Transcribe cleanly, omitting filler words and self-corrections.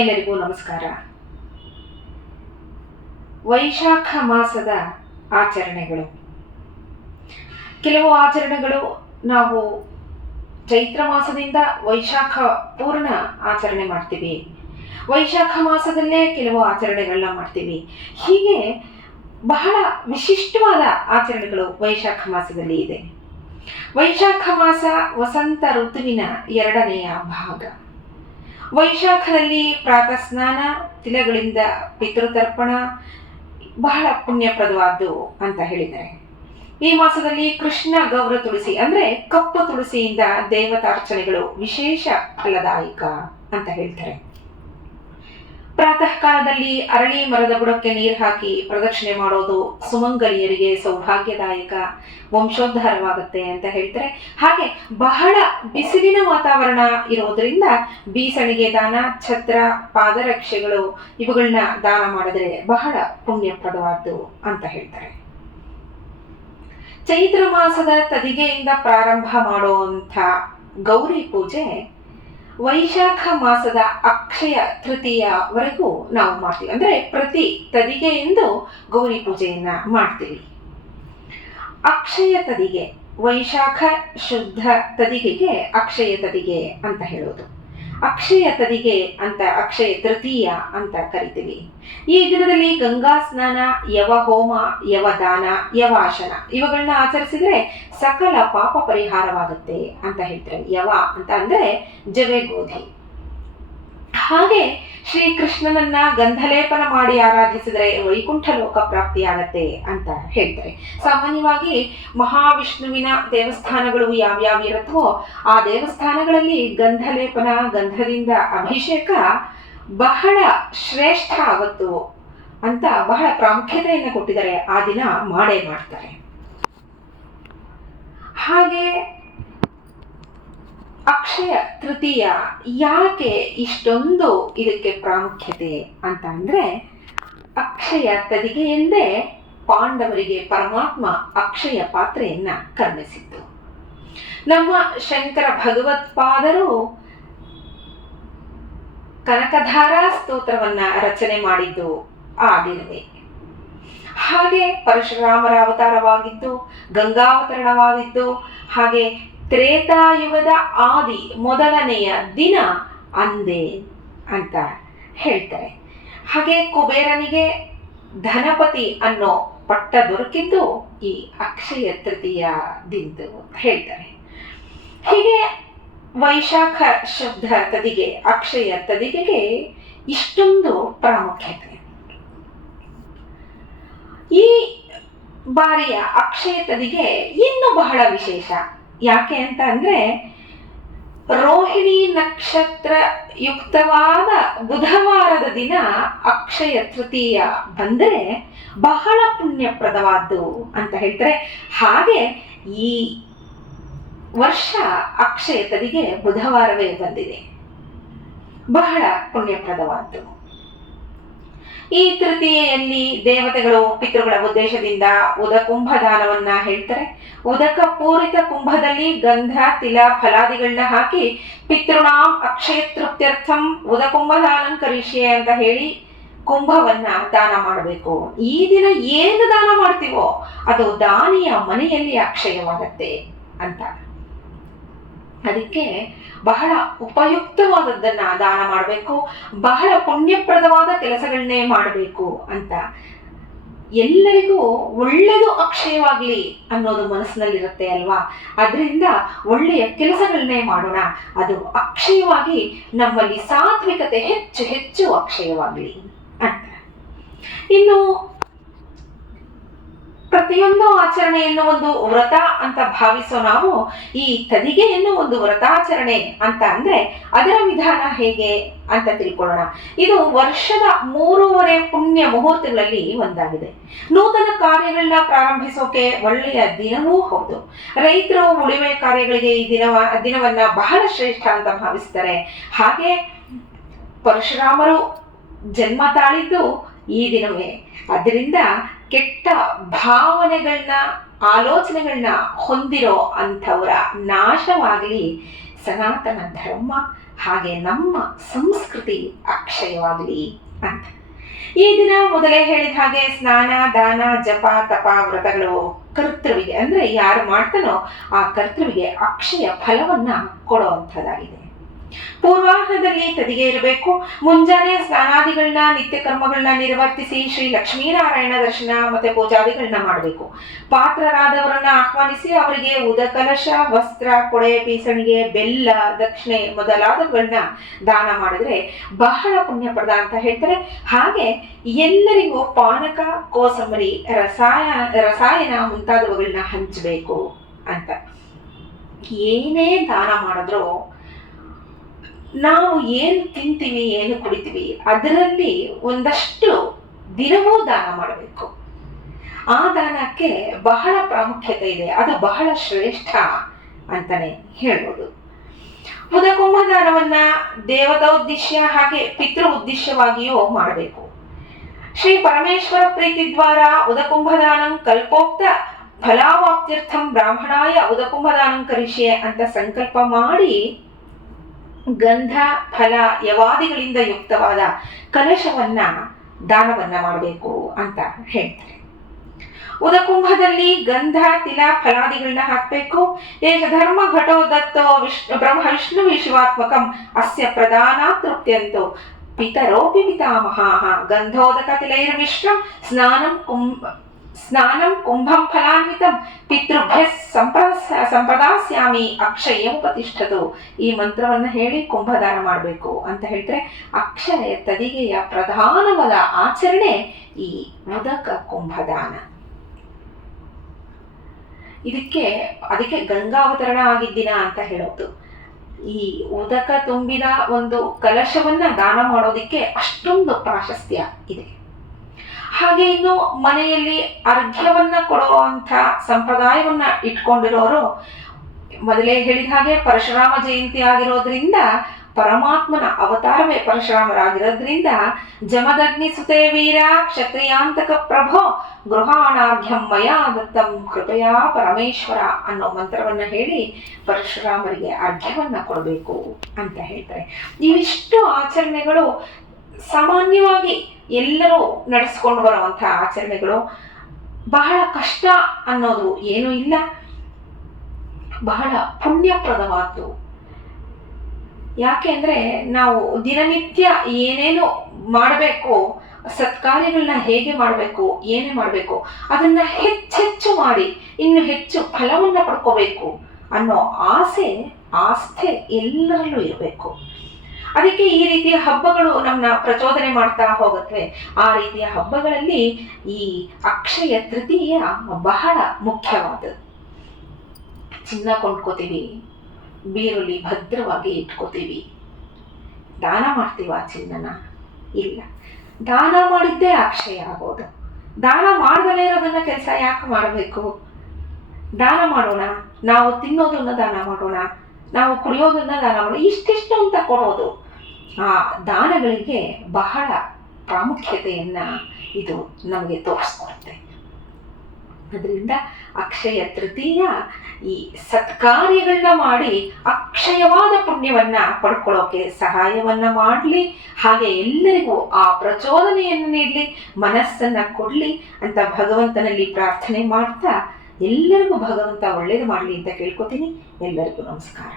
ಎಲ್ಲರಿಗೂ ನಮಸ್ಕಾರ. ವೈಶಾಖ ಮಾಸದ ಆಚರಣೆಗಳು. ಕೆಲವು ಆಚರಣೆಗಳು ನಾವು ಚೈತ್ರ ಮಾಸದಿಂದ ವೈಶಾಖ ಪೂರ್ಣ ಆಚರಣೆ ಮಾಡ್ತೀವಿ. ವೈಶಾಖ ಮಾಸದಲ್ಲೇ ಕೆಲವು ಆಚರಣೆಗಳನ್ನ ಮಾಡ್ತೀವಿ. ಹೀಗೆ ಬಹಳ ವಿಶಿಷ್ಟವಾದ ಆಚರಣೆಗಳು ವೈಶಾಖ ಮಾಸದಲ್ಲಿ ಇದೆ. ವೈಶಾಖ ಮಾಸ ವಸಂತ ಋತುವಿನ 2ನೆಯ ಭಾಗ. ವೈಶಾಖದಲ್ಲಿ ಪ್ರಾತಃ ಸ್ನಾನ, ತಿಲಗಳಿಂದ ಪಿತೃತರ್ಪಣ ಬಹಳ ಪುಣ್ಯಪ್ರದವಾದ್ದು ಅಂತ ಹೇಳಿದ್ದಾರೆ. ಈ ಮಾಸದಲ್ಲಿ ಕೃಷ್ಣ ಗೌರ ತುಳಸಿ ಅಂದ್ರೆ ಕಪ್ಪು ತುಳಸಿಯಿಂದ ದೇವತಾರ್ಚನೆಗಳು ವಿಶೇಷ ಫಲದಾಯಕ ಅಂತ ಹೇಳ್ತಾರೆ. ಪ್ರಾತಃ ಕಾಲದಲ್ಲಿ ಅರಳಿ ಮರದ ಬುಡಕ್ಕೆ ನೀರು ಹಾಕಿ ಪ್ರದಕ್ಷಿಣೆ ಮಾಡೋದು ಸುಮಂಗಲಿಯರಿಗೆ ಸೌಭಾಗ್ಯದಾಯಕ, ವಂಶೋದ್ಧಾರವಾಗುತ್ತೆ ಅಂತ ಹೇಳ್ತಾರೆ. ಹಾಗೆ ಬಹಳ ಬಿಸಿಲಿನ ವಾತಾವರಣ ಇರೋದ್ರಿಂದ ಬೀಸಣಿಗೆ ದಾನ, ಛತ್ರ, ಪಾದರಕ್ಷೆಗಳು ಇವುಗಳನ್ನ ದಾನ ಮಾಡಿದ್ರೆ ಬಹಳ ಪುಣ್ಯಪ್ರದವಾದ್ದು ಅಂತ ಹೇಳ್ತಾರೆ. ಚೈತ್ರ ಮಾಸದ ತದಿಗೆಯಿಂದ ಪ್ರಾರಂಭ ಮಾಡುವಂಥ ಗೌರಿ ಪೂಜೆ ವೈಶಾಖ ಮಾಸದ ಅಕ್ಷಯ ತೃತೀಯವರೆಗೂ ನಾವು ಮಾಡ್ತೀವಿ. ಅಂದ್ರೆ ಪ್ರತಿ ತದಿಗೆಯಿಂದ ಗೌರಿ ಪೂಜೆಯನ್ನ ಮಾಡ್ತೀವಿ. ಅಕ್ಷಯ ತದಿಗೆ, ವೈಶಾಖ ಶುದ್ಧ ತದಿಗೆಗೆ ಅಕ್ಷಯ ತದಿಗೆ ಅಂತ ಹೇಳೋದು. ಅಕ್ಷಯ ತದಿಗೆ ಅಂತ ಅಕ್ಷಯ ತೃತೀಯ ಅಂತ ಕರಿತೀವಿ. ಈ ದಿನದಲ್ಲಿ ಗಂಗಾ ಸ್ನಾನ, ಯವ ಹೋಮ, ಯವ ದಾನ, ಯವಾಶನ ಇವುಗಳನ್ನ ಆಚರಿಸಿದ್ರೆ ಸಕಲ ಪಾಪ ಪರಿಹಾರವಾಗುತ್ತೆ ಅಂತ ಹೇಳ್ತಾರೆ. ಯವ ಅಂತ ಅಂದ್ರೆ ಜವೆ ಗೋಧಿ. ಹಾಗೆ ಶ್ರೀಕೃಷ್ಣನನ್ನ ಗಂಧಲೇಪನ ಮಾಡಿ ಆರಾಧಿಸಿದ್ರೆ ವೈಕುಂಠ ಲೋಕ ಪ್ರಾಪ್ತಿಯಾಗತ್ತೆ ಅಂತ ಹೇಳ್ತಾರೆ. ಸಾಮಾನ್ಯವಾಗಿ ಮಹಾವಿಷ್ಣುವಿನ ದೇವಸ್ಥಾನಗಳು ಯಾವ್ಯಾವ ಇರುತ್ತವೋ ಆ ದೇವಸ್ಥಾನಗಳಲ್ಲಿ ಗಂಧಲೇಪನ, ಗಂಧದಿಂದ ಅಭಿಷೇಕ ಬಹಳ ಶ್ರೇಷ್ಠ ಅವತ್ತು ಅಂತ ಬಹಳ ಪ್ರಾಮುಖ್ಯತೆಯನ್ನು ಕೊಟ್ಟಿದ್ದಾರೆ. ಆ ದಿನ ಮಾಡೇ ಮಾಡ್ತಾರೆ. ಹಾಗೆ ಅಕ್ಷಯ ತೃತೀಯ ಯಾಕೆ ಇಷ್ಟೊಂದು ಇದಕ್ಕೆ ಪ್ರಾಮುಖ್ಯತೆ ಅಂತ ಅಂದ್ರೆ, ಅಕ್ಷಯ ತದಿಗೆ ಎಂದೇ ಪಾಂಡವರಿಗೆ ಪರಮಾತ್ಮ ಅಕ್ಷಯ ಪಾತ್ರೆಯನ್ನ ಕರುಣಿಸಿದ್ದು. ನಮ್ಮ ಶಂಕರ ಭಗವತ್ಪಾದರು ಕನಕಧಾರಾ ಸ್ತೋತ್ರವನ್ನ ರಚನೆ ಮಾಡಿದ್ದು ಆ ದಿನವೇ. ಹಾಗೆ ಪರಶುರಾಮರ ಅವತಾರವಾಗಿದ್ದು, ಗಂಗಾವತರಣವಾಗಿದ್ದು, ಹಾಗೆ ತ್ರೇತಾಯುಗದ ಆದಿ ಮೊದಲನೆಯ ದಿನ ಅಂದೇ ಅಂತ ಹೇಳ್ತಾರೆ. ಹಾಗೆ ಕುಬೇರನಿಗೆ ಧನಪತಿ ಅನ್ನೋ ಪಟ್ಟ ದೊರಕಿದ್ದು ಈ ಅಕ್ಷಯ ತೃತೀಯದಿಂದ ಹೇಳ್ತಾರೆ. ಹೀಗೆ ವೈಶಾಖ ಶುದ್ಧ ತದಿಗೆ, ಅಕ್ಷಯ ತದಿಗೆಗೆ ಇಷ್ಟೊಂದು ಪ್ರಾಮುಖ್ಯತೆ. ಈ ಬಾರಿಯ ಅಕ್ಷಯ ತದಿಗೆ ಇನ್ನೂ ಬಹಳ ವಿಶೇಷ. ಯಾಕೆ ಅಂತ ಅಂದ್ರೆ, ರೋಹಿಣಿ ನಕ್ಷತ್ರ ಯುಕ್ತವಾದ ಬುಧವಾರದ ದಿನ ಅಕ್ಷಯ ತೃತೀಯ ಬಂದರೆ ಬಹಳ ಪುಣ್ಯಪ್ರದವಾದ್ದು ಅಂತ ಹೇಳ್ತಾರೆ. ಹಾಗೆ ಈ ವರ್ಷ ಅಕ್ಷಯ ತದಿಗೆ ಬುಧವಾರವೇ ಬಂದಿದೆ, ಬಹಳ ಪುಣ್ಯಪ್ರದವಾದ್ದು. ಈ ತೃತೀಯೆಯಲ್ಲಿ ದೇವತೆಗಳು ಪಿತೃಗಳ ಉದ್ದೇಶದಿಂದ ಉದಕುಂಭ ದಾನವನ್ನ ಹೇಳ್ತಾರೆ. ಉದಕ ಪೂರಿತ ಕುಂಭದಲ್ಲಿ ಗಂಧ, ತಿಲ, ಫಲಾದಿಗಳನ್ನ ಹಾಕಿ ಪಿತೃಣಾಂ ಅಕ್ಷಯ ತೃಪ್ತ್ಯರ್ಥಂ ಉದಕುಂಭ ದಾನಂ ಕರಿಷ್ಯೆ ಅಂತ ಹೇಳಿ ಕುಂಭವನ್ನ ದಾನ ಮಾಡಬೇಕು. ಈ ದಿನ ಏನು ದಾನ ಮಾಡ್ತೀವೋ ಅದು ದಾನಿಯ ಮನೆಯಲ್ಲಿ ಅಕ್ಷಯವಾಗತ್ತೆ ಅಂತ. ಅದಕ್ಕೆ ಬಹಳ ಉಪಯುಕ್ತವಾದದ್ದನ್ನ ದಾನ ಮಾಡಬೇಕು, ಬಹಳ ಪುಣ್ಯಪ್ರದವಾದ ಕೆಲಸಗಳನ್ನೇ ಮಾಡಬೇಕು ಅಂತ. ಎಲ್ಲರಿಗೂ ಒಳ್ಳೆಯದು ಅಕ್ಷಯವಾಗ್ಲಿ ಅನ್ನೋದು ಮನಸ್ಸಿನಲ್ಲಿರುತ್ತೆ ಅಲ್ವಾ? ಅದರಿಂದ ಒಳ್ಳೆಯ ಕೆಲಸಗಳನ್ನೇ ಮಾಡೋಣ, ಅದು ಅಕ್ಷಯವಾಗಿ ನಮ್ಮಲ್ಲಿ ಸಾತ್ವಿಕತೆ ಹೆಚ್ಚು ಹೆಚ್ಚು ಅಕ್ಷಯವಾಗ್ಲಿ ಅಂತ. ಇನ್ನು ಪ್ರತಿಯೊಂದು ಆಚರಣೆಯನ್ನು ಒಂದು ವ್ರತ ಅಂತ ಭಾವಿಸೋ ನಾವು ಈ ತದಿಗೆಯನ್ನು ಒಂದು ವ್ರತಾಚರಣೆ ಅಂತ ಅಂದ್ರೆ ಅದರ ವಿಧಾನ ಹೇಗೆ ಅಂತ ತಿಳ್ಕೊಳ್ಳೋಣ. ಇದು ವರ್ಷದ 3 ಪುಣ್ಯ ಮುಹೂರ್ತಗಳಲ್ಲಿ ಒಂದಾಗಿದೆ. ನೂತನ ಕಾರ್ಯಗಳನ್ನ ಪ್ರಾರಂಭಿಸೋಕೆ ಒಳ್ಳೆಯ ದಿನವೂ ಹೌದು. ರೈತರು ಉಳಿಮೆ ಕಾರ್ಯಗಳಿಗೆ ಈ ದಿನವನ್ನ ಬಹಳ ಶ್ರೇಷ್ಠ ಅಂತ ಭಾವಿಸ್ತಾರೆ. ಹಾಗೆ ಪರಶುರಾಮರು ಜನ್ಮ ತಾಳಿದ್ದು ಈ ದಿನವೇ. ಅದರಿಂದ ಕೆಟ್ಟ ಭಾವನೆಗಳನ್ನ, ಆಲೋಚನೆಗಳನ್ನ ಹೊಂದಿರೋ ಅಂಥವರ ನಾಶವಾಗಲಿ, ಸನಾತನ ಧರ್ಮ ಹಾಗೆ ನಮ್ಮ ಸಂಸ್ಕೃತಿ ಅಕ್ಷಯವಾಗಲಿ ಅಂತ. ಈ ದಿನ ಮೊದಲೇ ಹೇಳಿದ ಹಾಗೆ ಸ್ನಾನ, ದಾನ, ಜಪ, ತಪ, ವ್ರತಗಳು ಕರ್ತೃವಿಗೆ ಅಂದ್ರೆ ಯಾರು ಮಾಡ್ತಾನೋ ಆ ಕರ್ತೃವಿಗೆ ಅಕ್ಷಯ ಫಲವನ್ನ ಕೊಡುವಂಥದ್ದಾಗಿದೆ. ಪೂರ್ವಾಹ್ನದಲ್ಲಿ ತದಿಗೆ ಇರಬೇಕು. ಮುಂಜಾನೆ ಸ್ನಾನಾದಿಗಳನ್ನ, ನಿತ್ಯ ಕರ್ಮಗಳನ್ನ ನಿರ್ವರ್ತಿಸಿ ಶ್ರೀ ಲಕ್ಷ್ಮೀನಾರಾಯಣ ದರ್ಶನ ಮತ್ತೆ ಪೂಜಾದಿಗಳನ್ನ ಮಾಡಬೇಕು. ಪಾತ್ರರಾದವರನ್ನ ಆಹ್ವಾನಿಸಿ ಅವರಿಗೆ ಉದಕಲಶ, ವಸ್ತ್ರ, ಕೊಡೆ, ಪೀಸಣಿಗೆ, ಬೆಲ್ಲ, ದಕ್ಷಿಣೆ ಮೊದಲಾದವುಗಳನ್ನ ದಾನ ಮಾಡಿದ್ರೆ ಬಹಳ ಪುಣ್ಯಪ್ರದ ಅಂತ ಹೇಳ್ತಾರೆ. ಹಾಗೆ ಎಲ್ಲರಿಗೂ ಪಾನಕ, ಕೋಸಂಬರಿ, ರಸಾಯನ ಮುಂತಾದವುಗಳನ್ನ ಹಂಚಬೇಕು ಅಂತ. ಏನೇ ದಾನ ಮಾಡಿದ್ರು ನಾವು ಏನು ತಿಂತೀವಿ, ಏನು ಕುಡಿತೀವಿ ಅದರಲ್ಲಿ ಒಂದಷ್ಟು ದಿನವೂ ದಾನ ಮಾಡಬೇಕು. ಆ ದಾನಕ್ಕೆ ಬಹಳ ಪ್ರಾಮುಖ್ಯತೆ ಇದೆ, ಅದು ಬಹಳ ಶ್ರೇಷ್ಠ ಅಂತಾನೆ ಹೇಳ್ಬೋದು. ಉದಕುಂಭ ದಾನವನ್ನ ದೇವತೋದ್ದೇಶ್ಯ ಹಾಗೆ ಪಿತೃ ಉದ್ದೇಶವಾಗಿಯೂ ಮಾಡಬೇಕು. ಶ್ರೀ ಪರಮೇಶ್ವರ ಪ್ರೀತಿ ದ್ವಾರ ಉದಕುಂಭದಾನಂ ಕಲ್ಪೋಕ್ತ ಫಲಾವಾಪ್ತ್ಯರ್ಥಂ ಬ್ರಾಹ್ಮಣಾಯ ಉದಕುಂಭದಾನಂ ಕರಿಷ್ಯೆ ಅಂತ ಸಂಕಲ್ಪ ಮಾಡಿ ಗಂಧ, ಫಲ, ಯವಾದಿಗಳಿಂದ ಯುಕ್ತವಾದ ಕಲಶವನ್ನ ದಾನವನ್ನ ಮಾಡಬೇಕು ಅಂತ ಹೇಳ್ತಾರೆ. ಉದಕುಂಭದಲ್ಲಿ ಗಂಧ, ತಿಲ, ಫಲಾದಿಗಳನ್ನ ಹಾಕಬೇಕು. ಏಷ ಧರ್ಮ ಘಟೋ ದತ್ತೋ ಬ್ರಹ್ಮ ವಿಷ್ಣು ಶಿವಾತ್ಮಕಂ ಅಸ್ಯ ಪ್ರಧಾನ ತೃಪ್ತಿಯಂತೋ ಪಿತರೋಪಿ ಪಿತಾಮಹಾಃ ಗಂಧೋದಕ ತಿಲೈರ್ಮಿಶ್ರಂ ಸ್ನಾನಂ ಕುಂಭಂ ಫಲಾನ್ವಿತಂ ಪಿತೃಭ್ಯ ಸಂಪ್ರದಾಸ್ಯಾಮಿ ಅಕ್ಷಯಂ ಪ್ರತಿಷ್ಠತು. ಈ ಮಂತ್ರವನ್ನ ಹೇಳಿ ಕುಂಭದಾನ ಮಾಡಬೇಕು ಅಂತ ಹೇಳ್ತಾರೆ. ಅಕ್ಷಯ ತದಿಗೆಯ ಪ್ರಧಾನವಾದ ಆಚರಣೆ ಈ ಉದಕ ಕುಂಭದಾನ. ಅದಕ್ಕೆ ಗಂಗಾವತರಣ ಆಗಿದ್ದಿನ ಅಂತ ಹೇಳೋದು. ಈ ಉದಕ ತುಂಬಿದ ಒಂದು ಕಲಶವನ್ನ ದಾನ ಮಾಡೋದಿಕ್ಕೆ ಅಷ್ಟೊಂದು ಪ್ರಾಶಸ್ತ್ಯ ಇದೆ. ಹಾಗೆ ಇನ್ನು ಮನೆಯಲ್ಲಿ ಅರ್ಘ್ಯವನ್ನ ಕೊಡುವಂಥ ಸಂಪ್ರದಾಯವನ್ನ ಇಟ್ಕೊಂಡಿರೋರು ಮೊದಲೇ ಹೇಳಿದ ಹಾಗೆ ಪರಶುರಾಮ ಜಯಂತಿ ಆಗಿರೋದ್ರಿಂದ, ಪರಮಾತ್ಮನ ಅವತಾರವೇ ಪರಶುರಾಮರಾಗಿರೋದ್ರಿಂದ ಜಮದಗ್ನಿ ಸುತೆ ವೀರ ಕ್ಷತ್ರಿಯಾಂತಕ ಪ್ರಭೋ ಗೃಹಾಣಾರ್ಘ್ಯಂ ಮಯಾ ದತ್ತಂ ಕೃಪಯಾ ಪರಮೇಶ್ವರ ಅನ್ನೋ ಮಂತ್ರವನ್ನ ಹೇಳಿ ಪರಶುರಾಮರಿಗೆ ಅರ್ಘ್ಯವನ್ನ ಕೊಡಬೇಕು ಅಂತ ಹೇಳ್ತಾರೆ. ಇವಿಷ್ಟು ಆಚರಣೆಗಳು ಸಾಮಾನ್ಯವಾಗಿ ಎಲ್ಲರೂ ನಡೆಸ್ಕೊಂಡು ಬರುವಂತಹ ಆಚರಣೆಗಳು. ಬಹಳ ಕಷ್ಟ ಅನ್ನೋದು ಏನೂ ಇಲ್ಲ, ಬಹಳ ಪುಣ್ಯಪ್ರದವಾದ್ದು. ಯಾಕೆಂದ್ರೆ ನಾವು ದಿನನಿತ್ಯ ಏನೇನು ಮಾಡಬೇಕು, ಸತ್ಕಾರ್ಯಗಳನ್ನ ಹೇಗೆ ಮಾಡಬೇಕು, ಏನೇ ಮಾಡಬೇಕು ಅದನ್ನ ಹೆಚ್ಚೆಚ್ಚು ಮಾಡಿ ಇನ್ನು ಹೆಚ್ಚು ಫಲವನ್ನ ಪಡ್ಕೋಬೇಕು ಅನ್ನೋ ಆಸ್ಥೆ ಎಲ್ಲರಲ್ಲೂ ಇರಬೇಕು. ಅದಕ್ಕೆ ಈ ರೀತಿಯ ಹಬ್ಬಗಳು ನಮ್ಮನ್ನ ಪ್ರಚೋದನೆ ಮಾಡ್ತಾ ಹೋಗುತ್ತವೆ. ಆ ರೀತಿಯ ಹಬ್ಬಗಳಲ್ಲಿ ಈ ಅಕ್ಷಯ ತೃತೀಯ ಬಹಳ ಮುಖ್ಯವಾದದ್ದು. ಚಿನ್ನ ಕೊಂಡ್ಕೋತೀವಿ, ಬೀರುಲಿ ಭದ್ರವಾಗಿ ಇಟ್ಕೋತೀವಿ. ದಾನ ಮಾಡ್ತೀವ ಚಿನ್ನನ? ಇಲ್ಲ. ದಾನ ಮಾಡಿದ್ದೇ ಅಕ್ಷಯ ಆಗೋದು. ದಾನ ಮಾಡದಲೇ ಇರೋದನ್ನ ಕೆಲಸ ಯಾಕೆ ಮಾಡಬೇಕು? ದಾನ ಮಾಡೋಣ, ನಾವು ತಿನ್ನೋದನ್ನ ದಾನ ಮಾಡೋಣ, ನಾವು ಕುಡಿಯೋದನ್ನ ದಾನ ಮಾಡೋಣ, ಇಷ್ಟಿಷ್ಟು ಅಂತ ಕೊಡೋದು. ಆ ದಾನಗಳಿಗೆ ಬಹಳ ಪ್ರಾಮುಖ್ಯತೆಯನ್ನ ಇದು ನಮಗೆ ತೋರಿಸ್ಕೊಡುತ್ತೆ. ಅದರಿಂದ ಅಕ್ಷಯ ತೃತೀಯ ಈ ಸತ್ಕಾರ್ಯಗಳನ್ನ ಮಾಡಿ ಅಕ್ಷಯವಾದ ಪುಣ್ಯವನ್ನ ಪಡ್ಕೊಳ್ಳೋಕೆ ಸಹಾಯವನ್ನ ಮಾಡಲಿ. ಹಾಗೆ ಎಲ್ಲರಿಗೂ ಆ ಪ್ರಚೋದನೆಯನ್ನು ನೀಡಲಿ, ಮನಸ್ಸನ್ನ ಕೊಡ್ಲಿ ಅಂತ ಭಗವಂತನಲ್ಲಿ ಪ್ರಾರ್ಥನೆ ಮಾಡ್ತಾ ಎಲ್ಲರಿಗೂ ಭಗವಂತ ಒಳ್ಳೇದು ಮಾಡಲಿ ಅಂತ ಕೇಳ್ಕೊತೀನಿ. ಎಲ್ಲರಿಗೂ ನಮಸ್ಕಾರ.